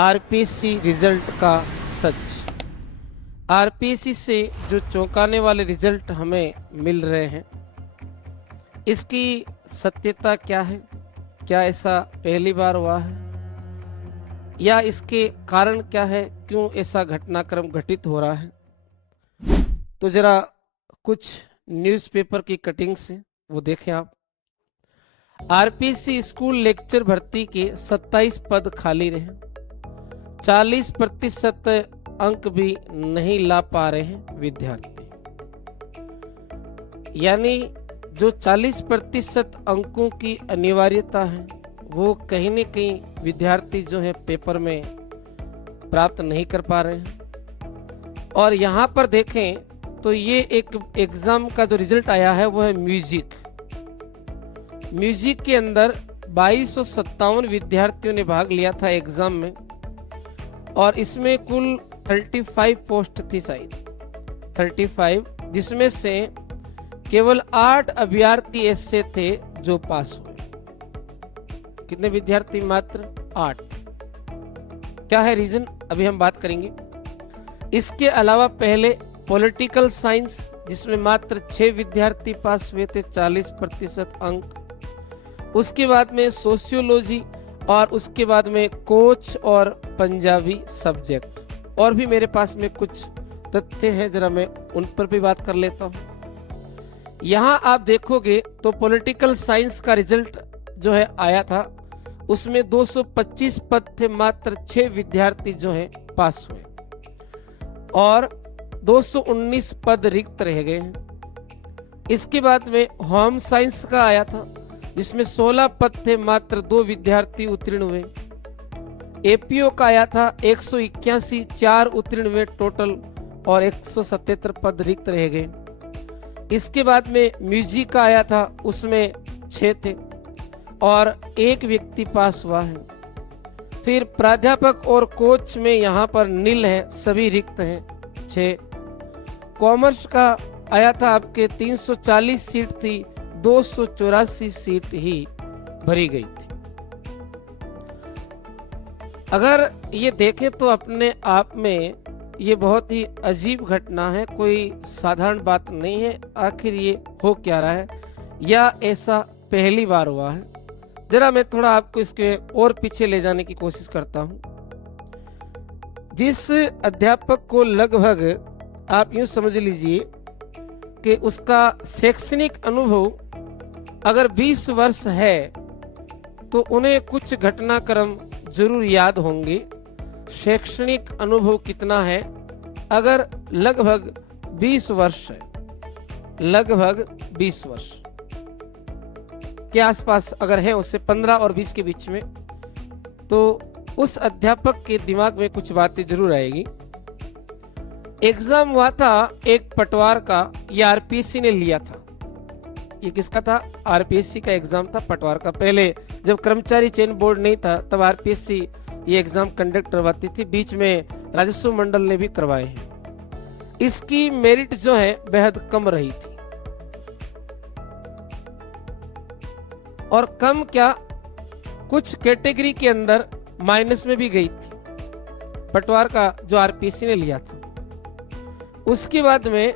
RPSC result का सच। RPSC से जो चौंकाने वाले रिजल्ट हमें मिल रहे हैं, इसकी सत्यता क्या है? क्या ऐसा पहली बार हुआ है, या इसके कारण क्या है? क्यों ऐसा घटनाक्रम घटित हो रहा है? तो जरा कुछ न्यूज़पेपर की कटिंग से वो देखें आप। आरपीएससी स्कूल लेक्चर भर्ती के 27 पद खाली रहे, 40% अंक भी नहीं ला पा रहे हैं विद्यार्थी। यानी जो 40% अंकों की अनिवार्यता है, वो कहीं न कहीं विद्यार्थी जो है पेपर में प्राप्त नहीं कर पा रहे हैं। और यहाँ पर देखें तो ये एक एग्जाम का जो रिजल्ट आया है वो है म्यूजिक के अंदर 2257 विद्यार्थियों ने भाग लिया था एग्जाम में, और इसमें कुल 35 पोस्ट थी, शायद 35, जिसमें से केवल 8 अभ्यर्थी ऐसे थे जो पास हुए। कितने विद्यार्थी? मात्र 8। क्या है रीजन? अभी हम बात करेंगे। इसके अलावा पहले पॉलिटिकल साइंस, जिसमें मात्र 6 विद्यार्थी पास हुए थे, 40% अंक। उसके बाद में सोशियोलॉजी, और उसके बाद में कोच और पंजाबी सब्जेक्ट। और भी मेरे पास में कुछ तथ्य हैं, जरा मैं उन पर भी बात कर लेता हूं। यहां आप देखोगे तो पॉलिटिकल साइंस का रिजल्ट जो है आया था, उसमें 225 पद थे, मात्र 6 विद्यार्थी जो है पास हुए, और 219 पद रिक्त रह गए हैं। इसके बाद में होम साइंस का आया था, जिसमें 16 पद थे, मात्र 2 विद्यार्थी उत्तीर्ण हुए। एपीओ का आया था 181, 4 उत्तीर्ण हुए टोटल, और 177 पद रिक्त रह गए। इसके बाद में म्यूजिक का आया था, उसमें 6 थे और 1 व्यक्ति पास हुआ है। फिर प्राध्यापक और कोच में यहाँ पर नील है, सभी रिक्त हैं, 6। कॉमर्स का आया था आपके 340 सीट थी, 284 सीट ही भरी गई थी। अगर ये देखें तो अपने आप में ये बहुत ही अजीब घटना है, कोई साधारण बात नहीं है। आखिर ये हो क्या रहा है, या ऐसा पहली बार हुआ है? जरा मैं थोड़ा आपको इसके और पीछे ले जाने की कोशिश करता हूं। जिस अध्यापक को लगभग आप यूं समझ लीजिए कि उसका शैक्षणिक अनुभव अगर 20 वर्ष है, तो उन्हें कुछ घटनाक्रम जरूर याद होंगे। शैक्षणिक अनुभव कितना है? अगर लगभग 20 वर्ष है, लगभग 20 वर्ष के आसपास अगर है, उससे 15 और 20 के बीच में, तो उस अध्यापक के दिमाग में कुछ बातें जरूर आएगी। एग्जाम हुआ था एक पटवार का, ये आरपीएससी ने लिया था। ये किसका था? आरपीएससी का एग्जाम था, पटवार का। पहले जब कर्मचारी चयन बोर्ड नहीं था, तब आरपीएससी ये एग्जाम कंडक्ट करवाती थी, बीच में राजस्व मंडल ने भी करवाए हैं। इसकी मेरिट जो है बेहद कम रही थी, और कम क्या, कुछ कैटेगरी के अंदर माइनस में भी गई थी, पटवार का जो आरपीएससी ने लिया था। उसके बाद में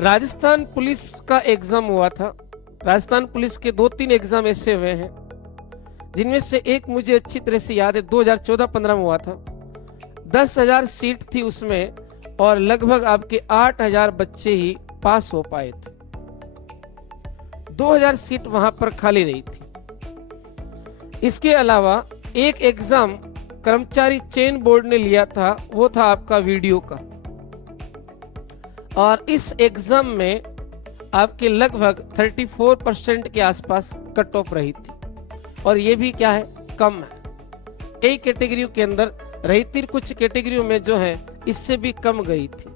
राजस्थान पुलिस का एग्जाम हुआ था। राजस्थान पुलिस के 2-3 एग्जाम ऐसे हुए हैं, जिनमें से एक मुझे अच्छी तरह से याद है, 2014-15 में हुआ था। 10,000 सीट थी उसमें, और लगभग आपके 8,000 बच्चे ही पास हो पाए थे। 2,000 सीट वहां पर खाली रही थी। इसके अलावा एक एग्जाम कर्मचारी चयन बोर्ड ने लिया था, वो था आपका वीडियो का, और इस एग्जाम में आपके लगभग 34% के आसपास कट ऑफ रही थी, और ये भी क्या है, कम है। कई कैटेगरियों के अंदर रही थी, कुछ कैटेगरियों में जो है इससे भी कम गई थी।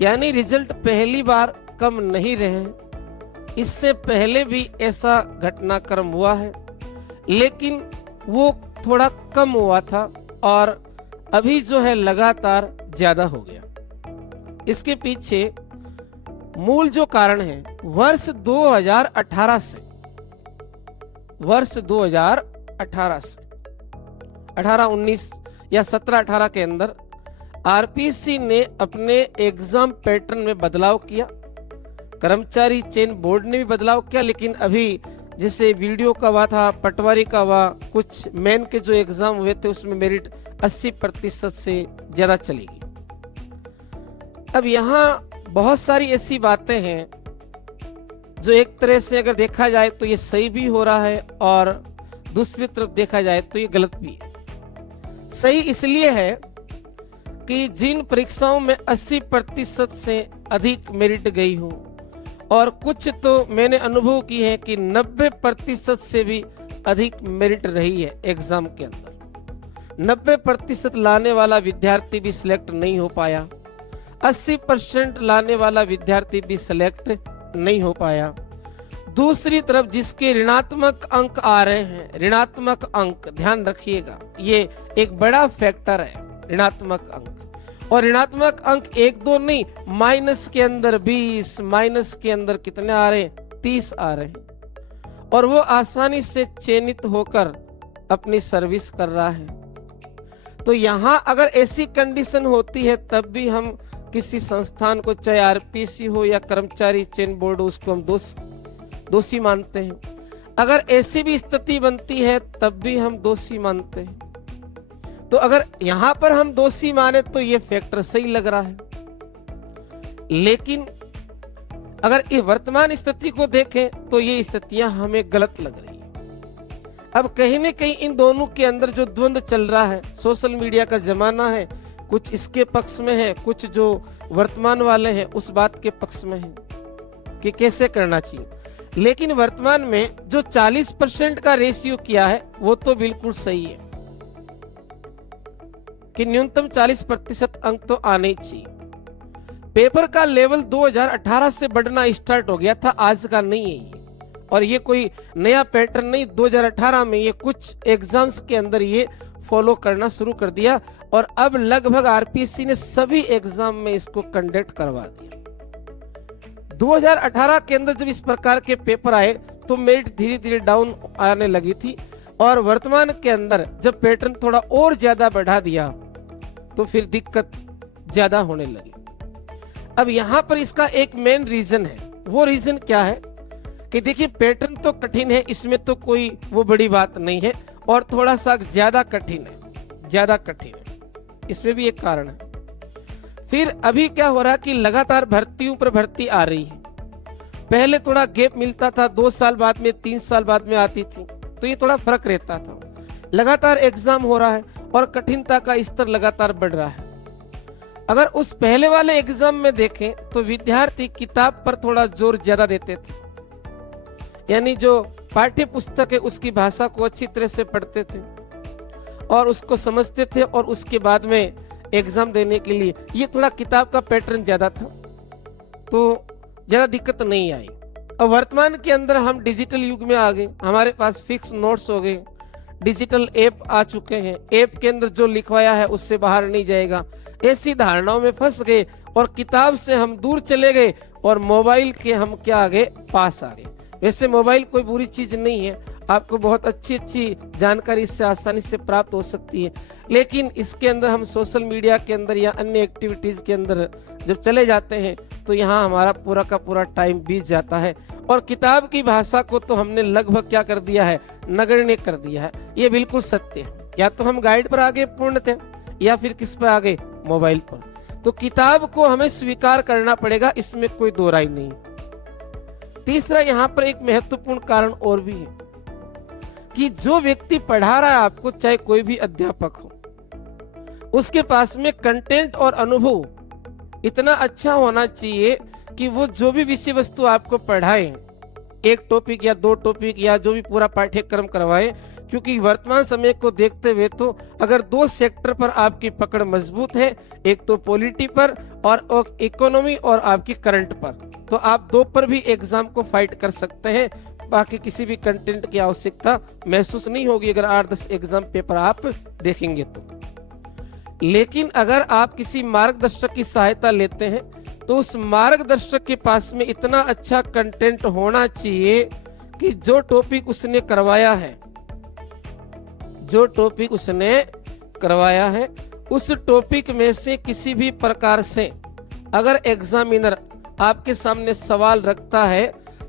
यानी रिजल्ट पहली बार कम नहीं रहे, इससे पहले भी ऐसा घटनाक्रम हुआ है, लेकिन वो थोड़ा कम हुआ था, और अभी जो है लगातार ज्यादा हो गया। इसके पीछे मूल जो कारण है, वर्ष 2018 से 18-19 या 17-18 के अंदर आरपीएससी ने अपने एग्जाम पैटर्न में बदलाव किया, कर्मचारी चयन बोर्ड ने भी बदलाव किया, लेकिन अभी जैसे वीडियो का हुआ था, पटवारी का हुआ, कुछ मेन के जो एग्जाम हुए थे उसमें मेरिट 80% से ज्यादा चलेगी। अब यहाँ बहुत सारी ऐसी बातें हैं जो एक तरह से अगर देखा जाए तो ये सही भी हो रहा है और दूसरी तरफ देखा जाए तो ये गलत भी है। सही इसलिए है कि जिन परीक्षाओं में 80% से अधिक मेरिट गई हो, और कुछ तो मैंने अनुभव की है कि 90% से भी अधिक मेरिट रही है एग्जाम के अंदर। 90% लाने वाला विद्यार्थी भी सिलेक्ट नहीं हो पाया, 80% लाने वाला विद्यार्थी भी सिलेक्ट नहीं हो पाया। दूसरी तरफ जिसके ऋणात्मक अंक आ रहे हैं, ऋणात्मक अंक ध्यान रखिएगा, ये एक बड़ा फैक्टर है ऋणात्मक अंक। और ऋणात्मक अंक 1-2 नहीं, माइनस के अंदर 20, माइनस के अंदर कितने आ रहे हैं, 30 आ रहे हैं, और वो आसानी से चयनित होकर अपनी सर्विस कर रहा है। तो यहाँ अगर ऐसी कंडीशन होती है तब भी हम किसी संस्थान को, चाहे आरपीएससी हो या कर्मचारी चयन बोर्ड, उसको हम दोषी मानते हैं। अगर ऐसी भी स्थिति बनती है तब भी हम दोषी मानते हैं। तो अगर यहां पर हम दोषी माने तो ये फैक्टर सही लग रहा है, लेकिन अगर ये वर्तमान स्थिति को देखें तो ये स्थितियां हमें गलत लग रही है। अब कहीं न कहीं इन दोनों के अंदर जो द्वंद्व चल रहा है, सोशल मीडिया का जमाना है, कुछ इसके पक्ष में है, कुछ जो वर्तमान वाले हैं उस बात के पक्ष में है कि कैसे करना चाहिए। लेकिन वर्तमान में जो 40% का रेशियो किया है वो तो बिल्कुल सही है कि न्यूनतम 40% अंक तो आने ही चाहिए। पेपर का लेवल 2018 से बढ़ना स्टार्ट हो गया था, आज का नहीं है ये, और ये कोई नया पैटर्न नहीं, 2018 में ये कुछ एग्जाम्स के अंदर ये फॉलो करना शुरू कर दिया, और अब लगभग आरपीएससी ने सभी एग्जाम में इसको कंडक्ट करवा दिया। 2018 के अंदर जब इस प्रकार के पेपर आए तो मेरिट धीरे धीरे डाउन आने लगी थी, और वर्तमान के अंदर जब पैटर्न थोड़ा और ज्यादा बढ़ा दिया तो फिर दिक्कत ज्यादा होने लगी। अब यहाँ पर इसका एक मेन रीजन है, वो रीजन क्या है कि देखिए पैटर्न तो कठिन है, इसमें तो कोई वो बड़ी बात नहीं है, और थोड़ा सा ज्यादा कठिन है, ज्यादा कठिन है, इसमें भी एक कारण है। फिर अभी क्या हो रहा है कि लगातार भर्तियों पर भर्ती आ रही है। पहले थोड़ा गैप मिलता था, 2 साल बाद में, 3 साल बाद में आती थी, तो ये थोड़ा फर्क रहता था। लगातार एग्जाम हो रहा है और कठिनता का स्तर लगातार बढ़ रहा है। अगर उस पहले वाले एग्जाम में देखें तो विद्यार्थी किताब पर थोड़ा जोर ज्यादा देते थे, यानी जो पाठ्य पुस्तक है उसकी भाषा को अच्छी तरह से पढ़ते थे और उसको समझते थे, और उसके बाद में एग्जाम देने के लिए ये थोड़ा किताब का पैटर्न ज्यादा था, तो ज्यादा दिक्कत नहीं आई। अब वर्तमान के अंदर हम डिजिटल युग में आ गए, हमारे पास फिक्स नोट्स हो गए, डिजिटल ऐप आ चुके हैं, ऐप के अंदर जो लिखवाया है उससे बाहर नहीं जाएगा, ऐसी धारणाओं में फंस गए और किताब से हम दूर चले गए और मोबाइल के हम क्या आ गए, पास आ गए। वैसे मोबाइल कोई बुरी चीज नहीं है, आपको बहुत अच्छी अच्छी जानकारी इससे आसानी से प्राप्त हो सकती है, लेकिन इसके अंदर हम सोशल मीडिया के अंदर या अन्य एक्टिविटीज के अंदर जब चले जाते हैं तो यहाँ हमारा पूरा का पूरा टाइम बीत जाता है, और किताब की भाषा को तो हमने लगभग क्या कर दिया है, नगण्य कर दिया है। ये बिल्कुल सत्य है, या तो हम गाइड पर आगे पूर्ण थे या फिर किस पर आगे, मोबाइल पर। तो किताब को हमें स्वीकार करना पड़ेगा, इसमें कोई दो राय नहीं। तीसरा यहाँ पर एक महत्वपूर्ण कारण और भी है कि जो व्यक्ति पढ़ा रहा है आपको, चाहे कोई भी अध्यापक हो, उसके पास में कंटेंट और अनुभव इतना अच्छा होना चाहिए कि वो जो भी विषय वस्तु आपको पढ़ाए, एक टॉपिक या 2 टॉपिक या जो भी पूरा पाठ्यक्रम करवाए, क्योंकि वर्तमान समय को देखते हुए तो अगर 2 सेक्टर पर आपकी पकड़ मजबूत है, एक तो पॉलिटी पर और इकोनॉमी और आपकी करंट पर, तो आप 2 पर भी एग्जाम को फाइट कर सकते हैं। बाकी किसी भी कंटेंट की आवश्यकता महसूस नहीं होगी अगर 8-10 एग्जाम पेपर आप देखेंगे तो। लेकिन अगर आप किसी मार्गदर्शक की सहायता लेते हैं तो उस मार्गदर्शक के पास में इतना अच्छा कंटेंट होना चाहिए कि जो टॉपिक उसने करवाया है, जो टॉपिक उसने करवाया है उस टॉपिक में से किसी भी प्रकार से अगर एग्जामिनर आपके सामने सवाल रखता है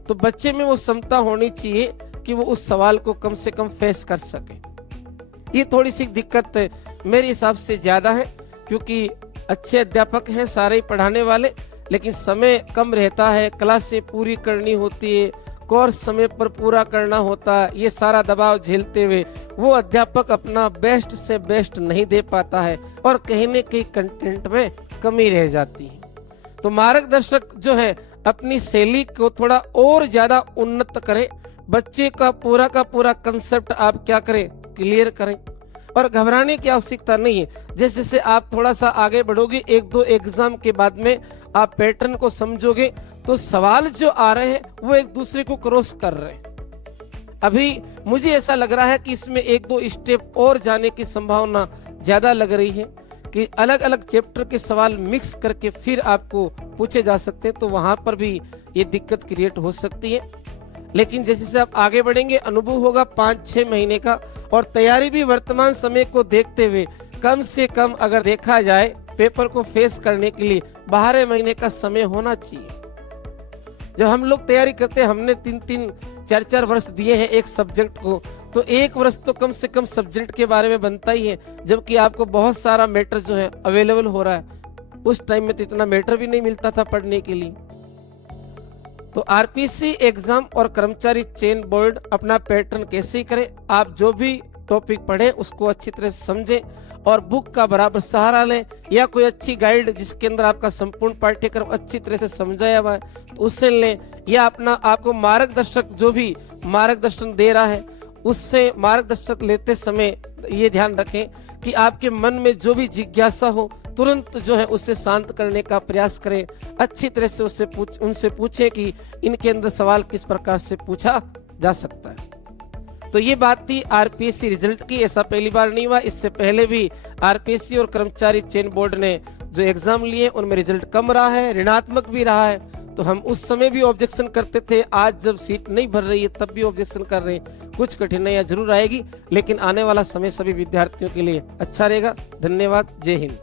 तो बच्चे में वो क्षमता होनी चाहिए कि वो उस सवाल को कम से कम फेस कर सके। ये थोड़ी सी दिक्कत मेरे हिसाब से ज्यादा है, क्योंकि अच्छे अध्यापक हैं सारे ही पढ़ाने वाले, लेकिन समय कम रहता है, क्लासें पूरी करनी होती है, कोर्स समय पर पूरा करना होता है। ये सारा दबाव झेलते हुए वो अध्यापक अपना बेस्ट से बेस्ट नहीं दे पाता है और कहीं न कहीं कंटेंट में कमी रह जाती है। तो मार्गदर्शक जो है अपनी शैली को थोड़ा और ज्यादा उन्नत करें, बच्चे का पूरा कंसेप्ट आप क्या करें, क्लियर करें, और घबराने की आवश्यकता नहीं है। जैसे जैसे आप थोड़ा सा आगे बढ़ोगे, एक दो एग्जाम के बाद में आप पैटर्न को समझोगे तो सवाल जो आ रहे हैं वो एक दूसरे को क्रॉस कर रहे हैं। अभी मुझे ऐसा लग रहा है कि इसमें एक दो स्टेप और जाने की संभावना ज्यादा लग रही है कि अलग अलग चैप्टर के सवाल मिक्स करके फिर आपको पूछे जा सकते हैं, तो वहां पर भी ये दिक्कत क्रिएट हो सकती है। लेकिन जैसे जैसे आप आगे बढ़ेंगे अनुभव होगा 5-6 महीने का, और तैयारी भी वर्तमान समय को देखते हुए कम से कम अगर देखा जाए पेपर को फेस करने के लिए 12 महीने का समय होना चाहिए। जब हम लोग तैयारी करते हैं, हमने 3-3, 4-4 वर्ष दिए हैं एक सब्जेक्ट को, तो 1 वर्ष तो कम से कम सब्जेक्ट के बारे में बनता ही है, जबकि आपको बहुत सारा मैटर जो है अवेलेबल हो रहा है। उस टाइम में तो इतना मैटर भी नहीं मिलता था पढ़ने के लिए। तो आरपीसी एग्जाम और कर्मचारी चयन बोर्ड अपना पैटर्न कैसे ही करें, आप जो भी टॉपिक पढ़े उसको अच्छी तरह से समझें और बुक का बराबर सहारा लें, या कोई अच्छी गाइड जिसके अंदर आपका संपूर्ण पाठ्यक्रम अच्छी तरह से समझाया हुआ है तो उससे लें, या अपना आपको मार्गदर्शक जो भी मार्गदर्शन दे रहा है उससे मार्गदर्शक लेते समय ये ध्यान रखें कि आपके मन में जो भी जिज्ञासा हो तुरंत जो है उससे शांत करने का प्रयास करें। अच्छी तरह से उनसे पूछें कि इनके अंदर सवाल किस प्रकार से पूछा जा सकता है। तो ये बात थी आरपीएससी रिजल्ट की। ऐसा पहली बार नहीं हुआ, इससे पहले भी आरपीएससी और कर्मचारी चयन बोर्ड ने जो एग्जाम लिए उनमें रिजल्ट कम रहा है, ऋणात्मक भी रहा है। तो हम उस समय भी ऑब्जेक्शन करते थे, आज जब सीट नहीं भर रही है तब भी ऑब्जेक्शन कर रहे हैं। कुछ कठिनाइयां जरूर आएगी, लेकिन आने वाला समय सभी विद्यार्थियों के लिए अच्छा रहेगा। धन्यवाद। जय हिंद।